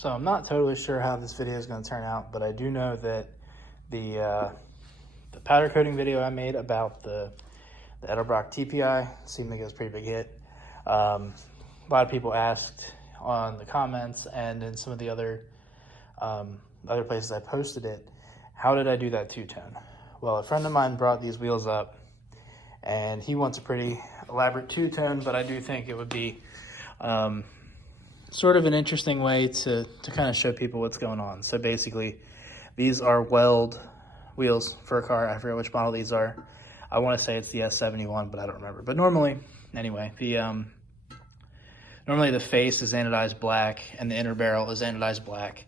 So I'm not totally sure how this video is going to turn out, but I do know that the powder coating video I made about the Edelbrock TPI seemed like it was a pretty big hit. A lot of people asked on the comments and in some of the other places I posted it, how did I do that two-tone? Well, a friend of mine brought these wheels up and he wants a pretty elaborate two-tone, but I do think it would be sort of an interesting way to kind of show people what's going on. So basically, these are Weld wheels for a car. I forget which model these are. I want to say it's the S-77, but I don't remember. But normally, anyway, normally the face is anodized black and the inner barrel is anodized black,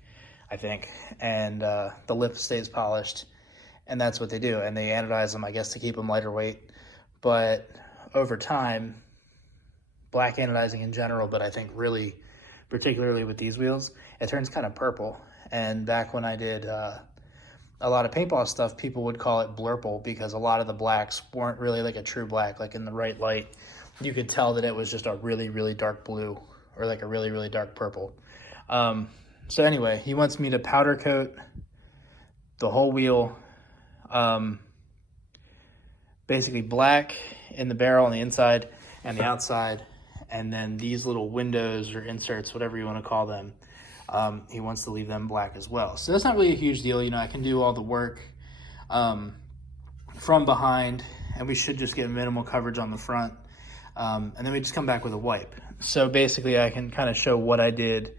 I think. And the lip stays polished, and that's what they do. And they anodize them, I guess, to keep them lighter weight. But over time, black anodizing in general, but I think really, particularly with these wheels, it turns kind of purple. And back when I did a lot of paintball stuff, people would call it blurple because a lot of the blacks weren't really like a true black. Like in the right light, you could tell that it was just a really, really dark blue or like a really, really dark purple. So anyway, he wants me to powder coat the whole wheel, basically black in the barrel on the inside and the outside, and then these little windows or inserts, whatever you want to call them, he wants to leave them black as well. So that's not really a huge deal. You know, I can do all the work from behind, and we should just get minimal coverage on the front. And then we just come back with a wipe. So basically I can kind of show what I did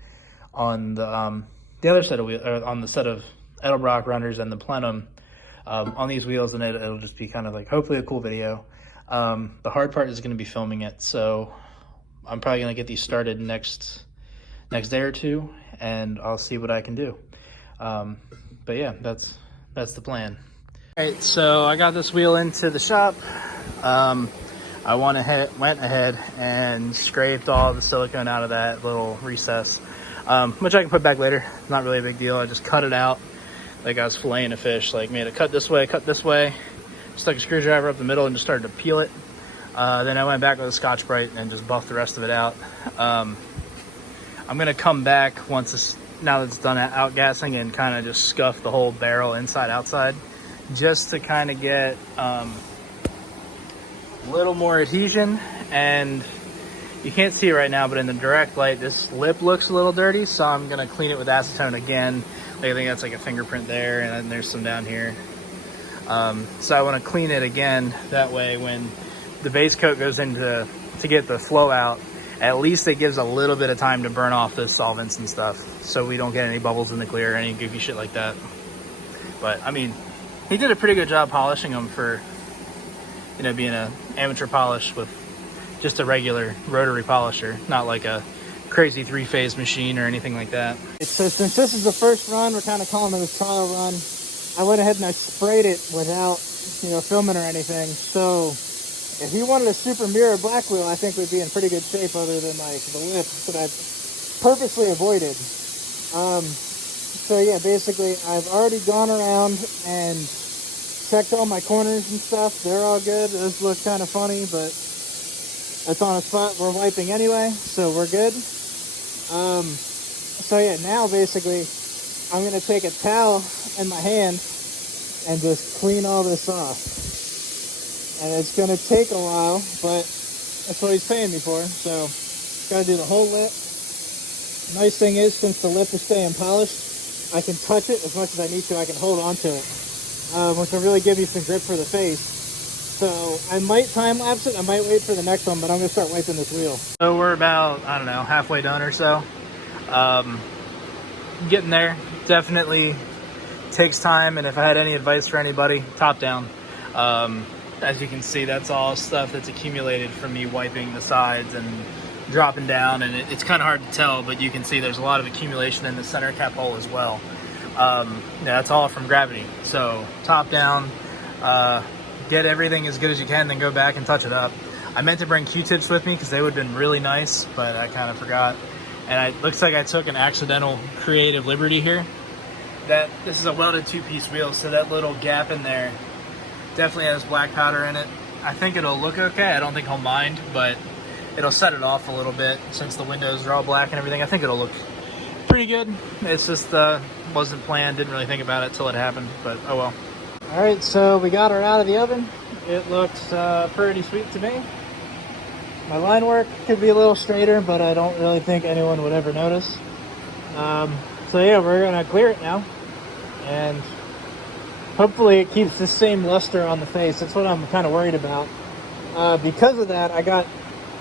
on the other set of wheels, or on the set of Edelbrock runners and the plenum on these wheels, and it'll just be kind of like hopefully a cool video. The hard part is going to be filming it, so I'm probably going to get these started next day or two, and I'll see what I can do. But yeah, that's the plan. All right, so I got this wheel into the shop. I went ahead and scraped all the silicone out of that little recess, which I can put back later. Not really a big deal. I just cut it out like I was filleting a fish, like made it cut this way, stuck a screwdriver up the middle and just started to peel it. Then I went back with a Scotch-Brite and just buffed the rest of it out. I'm gonna come back now that it's done outgassing, and kind of just scuff the whole barrel inside outside, just to kind of get a little more adhesion. And you can't see it right now, but in the direct light, this lip looks a little dirty, so I'm gonna clean it with acetone again. I think that's like a fingerprint there, and then there's some down here. So I want to clean it again. That way, when the base coat goes in to get the flow out, at least it gives a little bit of time to burn off the solvents and stuff, so we don't get any bubbles in the clear or any goofy shit like that. But I mean, he did a pretty good job polishing them for, you know, being an amateur polish with just a regular rotary polisher, not like a crazy 3-phase machine or anything like that. So since this is the first run, we're kind of calling it a trial run. I went ahead and I sprayed it without, you know, filming or anything. So if you wanted a super mirror black wheel, I think we'd be in pretty good shape, other than like the lips that I've purposely avoided. So yeah, basically I've already gone around and checked all my corners and stuff. They're all good. Those look kind of funny, but that's on a spot we're wiping anyway, so we're good. So yeah, now basically I'm gonna take a towel in my hand and just clean all this off. And it's gonna take a while, but that's what he's paying me for. So gotta do the whole lip. Nice thing is, since the lip is staying polished, I can touch it as much as I need to. I can hold on to it, which will really give you some grip for the face. So I might time lapse it. I might wait for the next one, but I'm gonna start wiping this wheel. So we're about, I don't know, halfway done or so. Getting there. Definitely takes time, and if I had any advice for anybody, top down. As you can see, that's all stuff that's accumulated from me wiping the sides and dropping down, and it's kind of hard to tell, but you can see there's a lot of accumulation in the center cap hole as well. Yeah, that's all from gravity. So top down, get everything as good as you can, then go back and touch it up. I meant to bring Q-tips with me because they would have been really nice, but I kind of forgot. And it looks like I took an accidental creative liberty here. This is a welded 2-piece wheel, so that little gap in there definitely has black powder in it. I think it'll look okay. I don't think he'll mind, but it'll set it off a little bit since the windows are all black and everything. I think it'll look pretty good. It's just wasn't planned, didn't really think about it till it happened, but oh well. All right, so we got her out of the oven. It looks pretty sweet to me. My line work could be a little straighter, but I don't really think anyone would ever notice. So yeah, we're gonna clear it now, and hopefully it keeps the same luster on the face. That's what I'm kind of worried about. Because of that, I got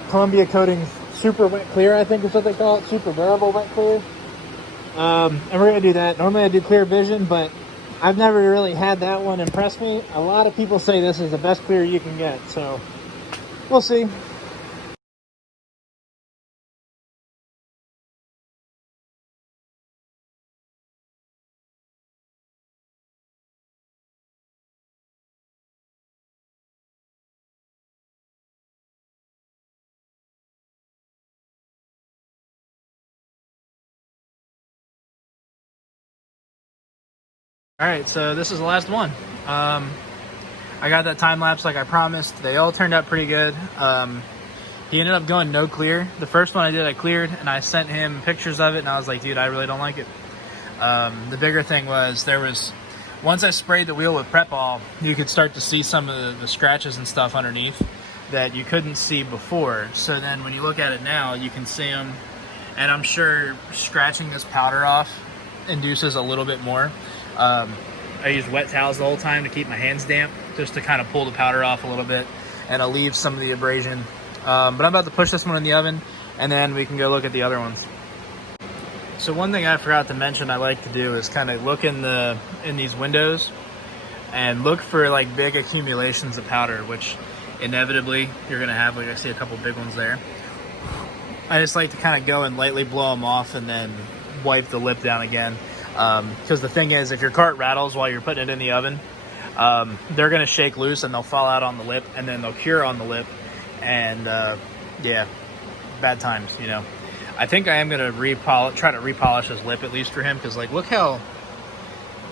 Columbia Coatings Super Wet Clear, I think is what they call it, Super Durable Wet Clear. And we're gonna do that. Normally I do Clear Vision, but I've never really had that one impress me. A lot of people say this is the best clear you can get, so we'll see. All right, so this is the last one. I got that time lapse like I promised. They all turned out pretty good. He ended up going no clear. The first one I did, I cleared, and I sent him pictures of it, and I was like, dude, I really don't like it. The bigger thing was once I sprayed the wheel with Prep All, you could start to see some of the scratches and stuff underneath that you couldn't see before. So then when you look at it now, you can see them, and I'm sure scratching this powder off induces a little bit more. I use wet towels the whole time to keep my hands damp, just to kind of pull the powder off a little bit and alleviate some of the abrasion. But I'm about to push this one in the oven, and then we can go look at the other ones. So one thing I forgot to mention I like to do is kind of look in these windows and look for like big accumulations of powder, which inevitably you're gonna have. Like I see a couple big ones there. I just like to kind of go and lightly blow them off and then wipe the lip down again. Because the thing is, if your cart rattles while you're putting it in the oven, they're going to shake loose and they'll fall out on the lip, and then they'll cure on the lip, and yeah, bad times, you know. I think I am going to try to repolish his lip at least for him, because like, look how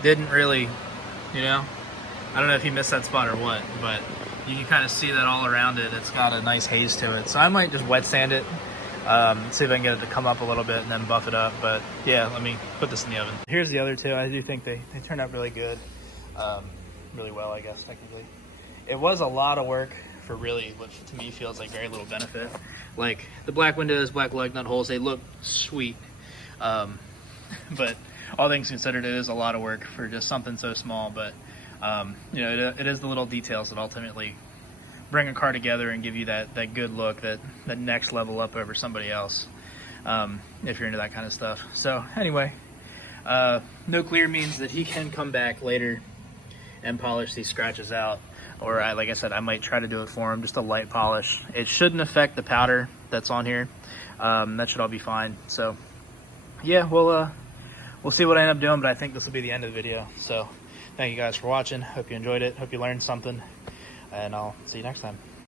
didn't really, you know, I don't know if he missed that spot or what, but you can kind of see that all around it. It's got a nice haze to it, so I might just wet sand it. See if I can get it to come up a little bit and then buff it up. But yeah, let me put this in the oven. Here's the other two. I do think they turned out really good. Really well, I guess, technically. It was a lot of work for really what to me feels like very little benefit. Like the black windows, black lug nut holes, they look sweet. But all things considered, it is a lot of work for just something so small. But you know, it is the little details that ultimately bring a car together and give you that good look, that next level up over somebody else, if you're into that kind of stuff. So anyway, no clear means that he can come back later and polish these scratches out, or like I said, I might try to do it for him, just a light polish. It shouldn't affect the powder that's on here. That should all be fine. So yeah, we'll see what I end up doing, but I think this will be the end of the video. So thank you guys for watching. Hope you enjoyed it. Hope you learned something. And I'll see you next time.